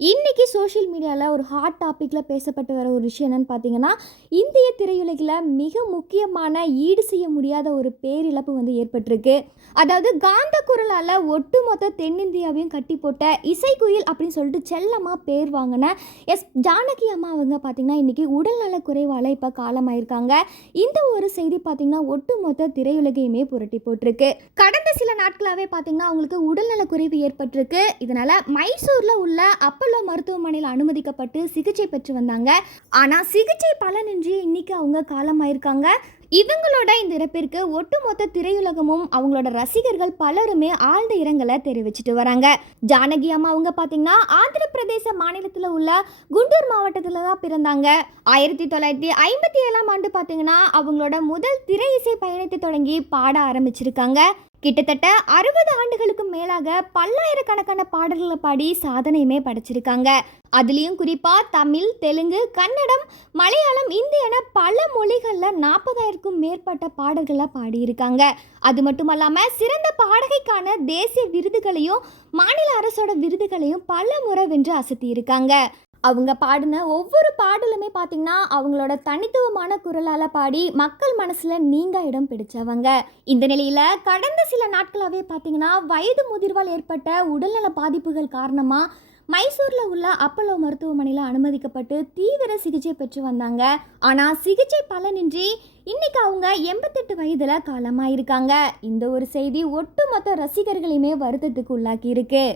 இன்னைக்கு சோஷியல் மீடியாவில் ஒரு ஹாட் டாப்பிக்கில் பேசப்பட்டு வர ஒரு விஷயம் என்னன்னு பார்த்தீங்கன்னா, இந்திய திரையுலகில் மிக முக்கியமான ஈடு செய்ய முடியாத ஒரு பேரிழப்பு ஏற்பட்டிருக்கு. அதாவது காந்த குரலால் ஒட்டுமொத்த தென்னிந்தியாவையும் கட்டி போட்ட இசைக்குயில் அப்படின்னு சொல்லிட்டு செல்லமாக பேர் வாங்கின ஜானகி அம்மா அவங்க பார்த்தீங்கன்னா இன்றைக்கி உடல்நல குறைவால் இப்போ காலமாயிருக்காங்க. இந்த ஒரு செய்தி பார்த்தீங்கன்னா ஒட்டுமொத்த திரையுலகையுமே புரட்டி போட்டிருக்கு. கடந்த சில நாட்களாகவே பார்த்தீங்கன்னா அவங்களுக்கு உடல்நல குறைவு ஏற்பட்டிருக்கு. இதனால் மைசூரில் உள்ள அப்பல்லோ மருத்துவமனையில் அனுமதிக்கப்பட்டு சிகிச்சை பெற்று வந்தாங்க. ஆனால் சிகிச்சை பலனின்றி இன்னைக்கு அவங்க காலமாயிருக்காங்க. இவங்களோட இந்த இறப்பிற்கு ஒட்டுமொத்த திரையுலகமும் அவங்களோட ரசிகர்கள் பலருமே ஆழ்ந்த இரங்கலை தெரிவிச்சிட்டு வராங்க. ஜானகி அம்மா அவங்க பார்த்தீங்கன்னா ஆந்திர பிரதேச மாநிலத்தில் உள்ள குண்டூர் மாவட்டத்தில் தான் பிறந்தாங்க. 1957 ஆண்டு பார்த்தீங்கன்னா அவங்களோட முதல் திரை இசை பயணத்தை தொடங்கி பாட ஆரம்பிச்சிருக்காங்க. கிட்டத்தட்ட 60 ஆண்டுகளுக்கு மேலாக பல்லாயிரக்கணக்கான பாடல்களை பாடி சாதனையுமே படைச்சிருக்காங்க. அதுலேயும் குறிப்பாக தமிழ், தெலுங்கு, கன்னடம், மலையாளம், இந்தி என பல மொழிகளில் 40,000க்கும் மேற்பட்ட பாடல்களை பாடியிருக்காங்க. அது மட்டும் இல்லாமல் சிறந்த பாடகைக்கான தேசிய விருதுகளையும் மாநில அரசோட விருதுகளையும் பல முறை வென்று அசத்தியிருக்காங்க. அவங்க பாடின ஒவ்வொரு பாடலுமே பார்த்திங்கன்னா அவங்களோட தனித்துவமான குரலால் பாடி மக்கள் மனசில் நீங்க இடம் பிடிச்சவங்க. இந்த நிலையில் கடந்த சில நாட்களாகவே பார்த்திங்கன்னா வயது முதிர்வால் ஏற்பட்ட உடல்நல பாதிப்புகள் காரணமாக மைசூரில் உள்ள அப்பல்லோ மருத்துவமனையில் அனுமதிக்கப்பட்டு தீவிர சிகிச்சை பெற்று வந்தாங்க. ஆனால் சிகிச்சை பலனின்றி இன்னைக்கு அவங்க 88 வயதில் காலமாயிருக்காங்க. இந்த ஒரு செய்தி ஒட்டுமொத்த ரசிகர்களையுமே வருத்தத்துக்கு உள்ளாக்கி இருக்கு.